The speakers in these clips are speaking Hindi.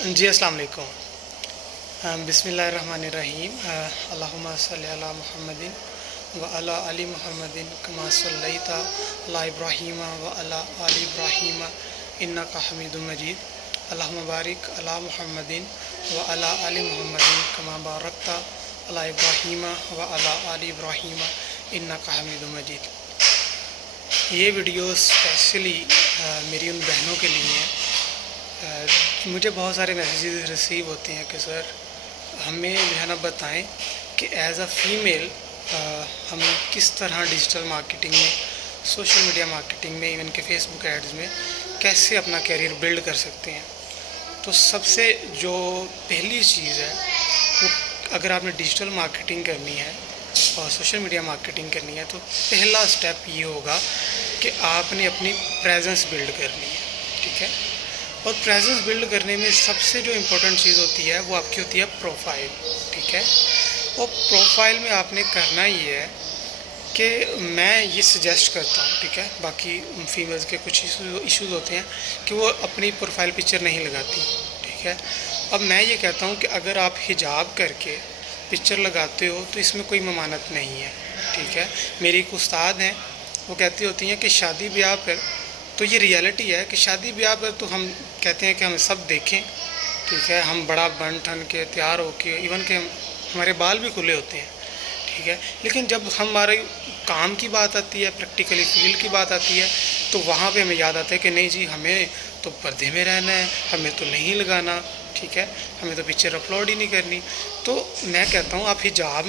जी अस्सलाम वालेकुम। बिस्मिल्लाहिर्रहमानिर्रहीम। अल्लाहुम्मा सल्लि अला मुहम्मदिन व अला आलि मुहम्मदिन कमा सल्लैता अला इब्राहीम व अला आलि इब्राहीम इन्नका हमीदुम मजीद। अल्लाहुम्मा बारिक अला मुहम्मदिन व अला आलि मुहम्मदिन कमा बारकता अला इब्राहीम व अला आलि इब्राहीम इन्नका हमीदुम मजीद। ये वीडियो स्पेशली मेरी उन बहनों के लिए है। मुझे बहुत सारे मैसेजेस रिसीव होते हैं कि सर हमें जो है ना बताएं कि एज़ अ फ़ीमेल हम किस तरह डिजिटल मार्केटिंग में, सोशल मीडिया मार्केटिंग में, इवन के फेसबुक एड्स में कैसे अपना कैरियर बिल्ड कर सकते हैं। तो सबसे जो पहली चीज़ है वो, अगर आपने डिजिटल मार्केटिंग करनी है और सोशल मीडिया मार्केटिंग करनी है तो पहला स्टेप ये होगा कि आपने अपनी प्रेजेंस बिल्ड करनी है। ठीक है, और प्रेजेंस बिल्ड करने में सबसे जो इम्पोर्टेंट चीज़ होती है वो आपकी होती है प्रोफाइल। ठीक है, और प्रोफाइल में आपने करना ये है कि मैं ये सजेस्ट करता हूँ, ठीक है, बाकी फीमेल्स के कुछ इश्यूज़ होते हैं कि वो अपनी प्रोफाइल पिक्चर नहीं लगाती। ठीक है, अब मैं ये कहता हूँ कि अगर आप हिजाब करके पिक्चर लगाते हो तो इसमें कोई ममानत नहीं है। ठीक है, मेरी एक उस्ताद हैं, वो कहती होती हैं कि शादी ब्याह पर, तो ये रियलिटी है कि शादी ब्याह पर तो हम कहते हैं कि हम सब देखें, ठीक है, हम बड़ा बन ठन के तैयार होके, इवन के हमारे बाल भी खुले होते हैं। ठीक है, लेकिन जब हमारे काम की बात आती है, प्रैक्टिकली फील्ड की बात आती है, तो वहाँ पे हमें याद आता है कि नहीं जी, हमें तो पर्दे में रहना है, हमें तो नहीं लगाना, ठीक है, हमें तो पिक्चर अपलोड ही नहीं करनी। तो मैं कहता हूँ आप हिजाब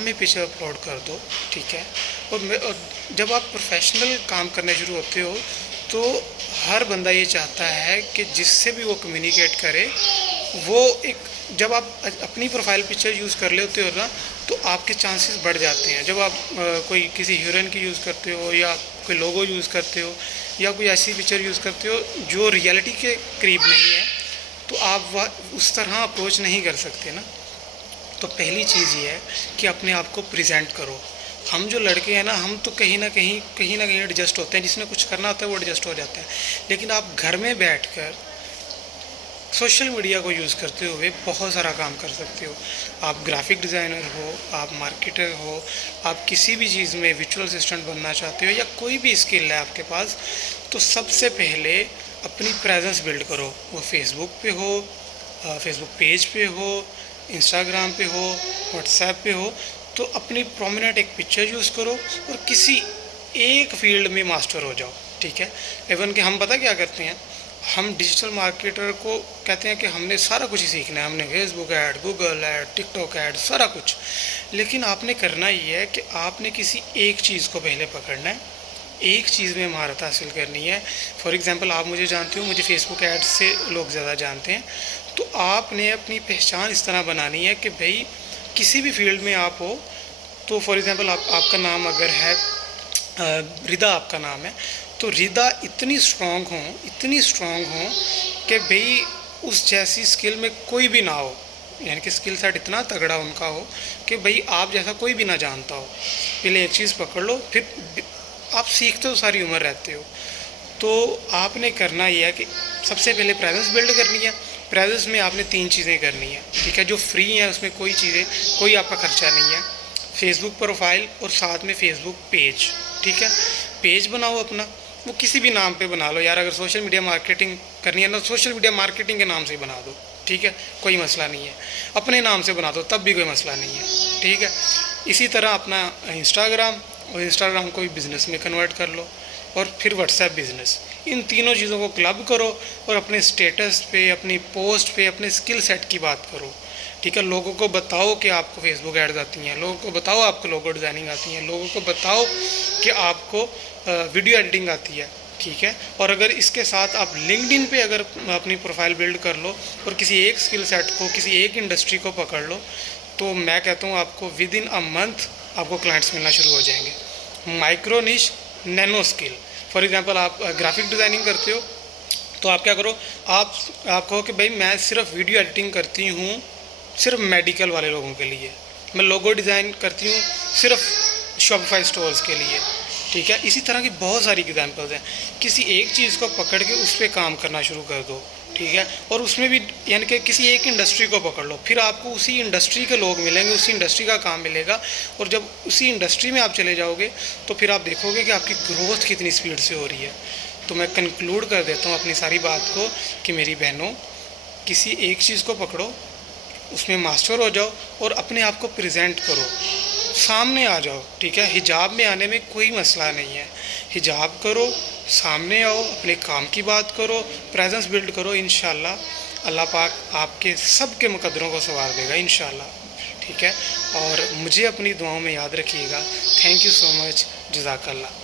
में पिक्चर अपलोड कर दो। ठीक है, और जब आप प्रोफेशनल काम करने शुरू होते हो तो हर बंदा ये चाहता है कि जिससे भी वो कम्युनिकेट करे वो एक, जब आप अपनी प्रोफाइल पिक्चर यूज़ कर लेते हो ना तो आपके चांसेस बढ़ जाते हैं। जब आप कोई किसी हीरोइन की यूज़ करते हो या कोई लोगो यूज़ करते हो या कोई ऐसी पिक्चर यूज़ करते हो जो रियलिटी के करीब नहीं है, तो आप वह उस तरह अप्रोच नहीं कर सकते ना। तो पहली चीज़ ये है कि अपने आप को प्रेजेंट करो। हम जो लड़के हैं ना, हम तो कहीं ना कहीं एडजस्ट होते हैं, जिसने कुछ करना होता है वो एडजस्ट हो जाता है। लेकिन आप घर में बैठकर सोशल मीडिया को यूज़ करते हुए बहुत सारा काम कर सकते हो। आप ग्राफिक डिज़ाइनर हो, आप मार्केटर हो, आप किसी भी चीज़ में विजुअल असिस्टेंट बनना चाहते हो या कोई भी स्किल है आपके पास, तो सबसे पहले अपनी प्रेजेंस बिल्ड करो। वो फेसबुक पे हो, फेसबुक पेज पे हो, इंस्टाग्राम पे हो, व्हाट्सएप पे हो, तो अपनी प्रोमिनेंट एक पिक्चर यूज़ करो और किसी एक फील्ड में मास्टर हो जाओ। ठीक है, इवन कि हम पता क्या करते हैं, हम डिजिटल मार्केटर को कहते हैं कि हमने सारा कुछ ही सीखना है, हमने Facebook ad, Google add, TikTok add, सारा कुछ। लेकिन आपने करना ये है कि आपने किसी एक चीज़ को पहले पकड़ना है, एक चीज़ में महारत हासिल करनी है। फॉर एग्ज़ाम्पल आप मुझे जानते हो, मुझे फेसबुक ऐड से लोग ज़्यादा जानते हैं, तो आपने अपनी पहचान इस तरह बनानी है कि भाई किसी भी फील्ड में आप हो। तो फॉर एग्ज़ाम्पल आपका नाम अगर है रिदा, आपका नाम है, तो रिदा इतनी स्ट्रॉन्ग हो कि भाई उस जैसी स्किल में कोई भी ना हो, यानी कि स्किल सेट इतना तगड़ा उनका हो कि भाई आप जैसा कोई भी ना जानता हो। पहले एक चीज़ पकड़ लो, फिर आप सीखते हो, सारी उम्र रहते हो। तो आपने करना यह है कि सबसे पहले प्रेजेंस बिल्ड करनी है। प्रेजेंस में आपने 3 चीज़ें करनी है। ठीक है, जो फ्री है उसमें कोई आपका खर्चा नहीं है। फेसबुक प्रोफाइल और साथ में फेसबुक पेज। ठीक है, पेज बनाओ अपना, वो किसी भी नाम पे बना लो यार। अगर सोशल मीडिया मार्केटिंग करनी है ना, सोशल मीडिया मार्केटिंग के नाम से ही बना दो। ठीक है, कोई मसला नहीं है। अपने नाम से बना दो तब भी कोई मसला नहीं है। ठीक है, इसी तरह अपना इंस्टाग्राम, और इंस्टाग्राम को भी बिज़नेस में कन्वर्ट कर लो, और फिर व्हाट्सएप बिज़नेस। इन तीनों चीज़ों को क्लब करो और अपने स्टेटस पे, अपनी पोस्ट पे, अपने स्किल सेट की बात करो। ठीक है, लोगों को बताओ कि आपको फेसबुक एड्स आती हैं, लोगों को बताओ आपको लोगो डिज़ाइनिंग आती है, लोगों को बताओ कि आपको वीडियो एडिटिंग आती है। ठीक है, और अगर इसके साथ आप लिंक्डइन पे अगर अपनी प्रोफाइल बिल्ड कर लो और किसी एक स्किल सेट को, किसी एक इंडस्ट्री को पकड़ लो, तो मैं कहता हूँ आपको विद इन अ मंथ आपको क्लाइंट्स मिलना शुरू हो जाएंगे। माइक्रो निश, नैनो स्किल। फॉर एग्जांपल आप ग्राफिक डिज़ाइनिंग करते हो, तो आप क्या करो, आप कहो कि भाई मैं सिर्फ वीडियो एडिटिंग करती हूँ सिर्फ मेडिकल वाले लोगों के लिए, मैं लोगो डिज़ाइन करती हूँ सिर्फ शॉपिफाई स्टोर्स के लिए। ठीक है, इसी तरह की बहुत सारी एग्जांपल्स हैं। किसी एक चीज़ को पकड़ के उस पर काम करना शुरू कर दो। ठीक है। और उसमें भी यानी कि किसी एक इंडस्ट्री को पकड़ लो, फिर आपको उसी इंडस्ट्री के लोग मिलेंगे, उसी इंडस्ट्री का काम मिलेगा, और जब उसी इंडस्ट्री में आप चले जाओगे तो फिर आप देखोगे कि आपकी ग्रोथ कितनी स्पीड से हो रही है। तो मैं कंक्लूड कर देता हूँ अपनी सारी बात को कि मेरी बहनों, किसी एक चीज़ को पकड़ो, उसमें मास्टर हो जाओ और अपने आप को प्रेजेंट करो, सामने आ जाओ, ठीक है। हिजाब में आने में कोई मसला नहीं है, हिजाब करो, सामने आओ, अपने काम की बात करो, प्रेजेंस बिल्ड करो, इंशाल्लाह अल्लाह पाक आपके सब के मुकद्दरों को संवार देगा इंशाल्लाह, ठीक है। और मुझे अपनी दुआओं में याद रखिएगा। थैंक यू सो मच, जज़ाकल्लाह।